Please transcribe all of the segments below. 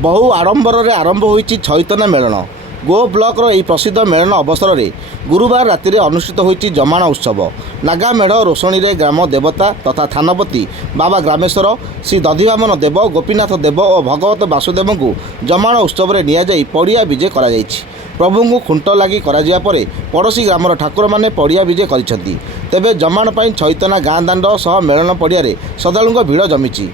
बहु आडंबर आरंभ होईछि छैतना मेलन। गो ब्लॉक यह प्रसिद्ध मेलन अवसर में गुरुवार राति अनुष्ठित होईछि जमाण उत्सव। नागा मेढ़ रोषणी में ग्राम देवता तथा थानपति बाबा ग्रामेश्वर श्री दधिवामन देव गोपीनाथ देव और भगवत वासुदेव को जमाण उत्सव में नियाजाई पड़िया विजे करा जायछि। प्रभु को खुंट लगी करा परे पड़ोशी ग्रामर ठाकुर मैंने पड़िया विजे करिसेंति। तेबे जमाण पर छैतना गाँ दाण्ड सह मेलन पड़िया श्रद्धालुओं भीड़ जमिछि।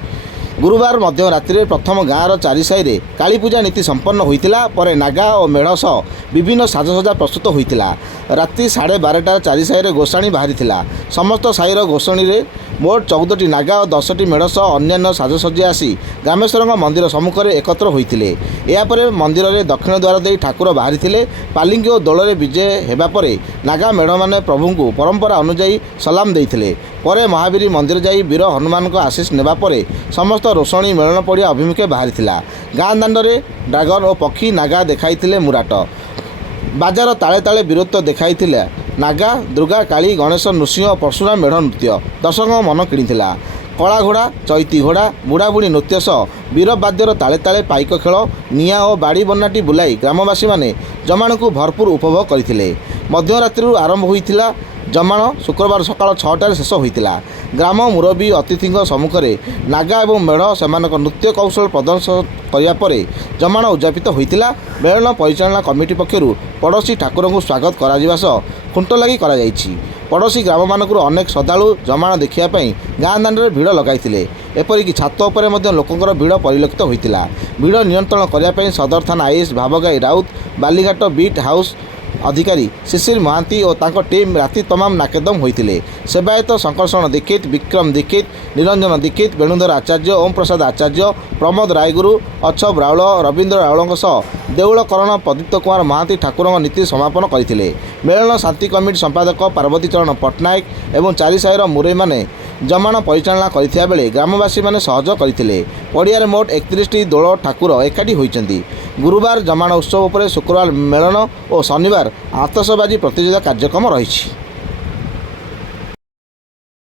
गुरुवार मध्य रात्रि प्रथम गाँवर चारि साई काली पूजा नीति संपन्न होता पर नागा और मेढ़ सह विभिन्न साजसजा प्रस्तुत होता। राति 12:30 चारि साई गोसाणी बाहरी समस्त साईर गोसाणी में मोट 14टी नागा और 10टी मेढ़ सह अन्य साजसज्जा आसी ग्रामेश्वर मंदिर सम्मुख में एकत्र होते। यापर मंदिर में दक्षिण द्वार दे ठाकुर बाहरी पालिंगी और दोल विजय होगापर नागा मेढ़ मैंने प्रभु को परंपरा अनुजाई सलाम देते। पर महावीर मंदिर जाई वीर हनुमान को आशीष नेबा परे समस्त रोषणी मेलन पड़िया अभिमुखे बाहरी गाँ दाण्ड में ड्रागन और पक्षी नागा देखाई मुराट बाजार ताले ताले वीरत्व देखाई नागा दुर्गा काली गणेश नृसिंह परशुराम मेढ़ नृत्य दर्शक मन किणी कला घोड़ा चैती घोड़ा बुढ़ाबुढ़ी नृत्य सह वीर बाद्यर ताले ताले पाइक खेल निआ और बाड़ी बन्नाटी बुलाई ग्रामवासी माने जमाण को भरपूर उपभोग करते। मध्यरात्रि आरंभ होता जमाण शुक्रवार सकाल 6टार शेष होता। ग्राम मुरबी अतिथि सम्मुख में नागा और मेढ़ से नृत्य कौशल प्रदर्शन करने जमाण उद्यापित होता। मेलन परिचालना कमिटी पक्षर पड़ोशी ठाकुर को स्वागत कर खुंट लगी कर पड़ोशी ग्राम मानक अनेक श्रद्धालु जमाण देखापी गाँ दाण्ड में भिड़ लगाई। एपरिक छात उपर लोकंर भिड़ परिलक्षित होता। भिड़ नियंत्रण करने सदर थाना आईएएस भावगाई राउत बालीघाट बीट हाउस अधिकारी शिशिर महांती और तांको टीम राति तमाम नाकेदम होते। सेवायत संकर्षण दीक्षित विक्रम दीक्षित निरंजन दीक्षित वेणुधर आचार्य ओम प्रसाद आचार्य प्रमोद रायगुरु अछब राउल रवींद्र राउल देउलकरण प्रदीप्त कुमार महांती ठाकुर नीति समापन करते। मेलन शांति कमिटी संपादक पार्वती चरण पट्टनायक एवं चारि साईर मुरई माने जमाण परिचालना करथिया बेले ग्रामवासी माने सहयोग करथिले। पड़ियारे मोट 31टी दोल ठाकुर एकाठी होइचंती। गुरुवार जमाण उत्सव पर शुक्रवार मेलन और शनिवार आतशबाजी प्रतियोगिता कार्यक्रम रही।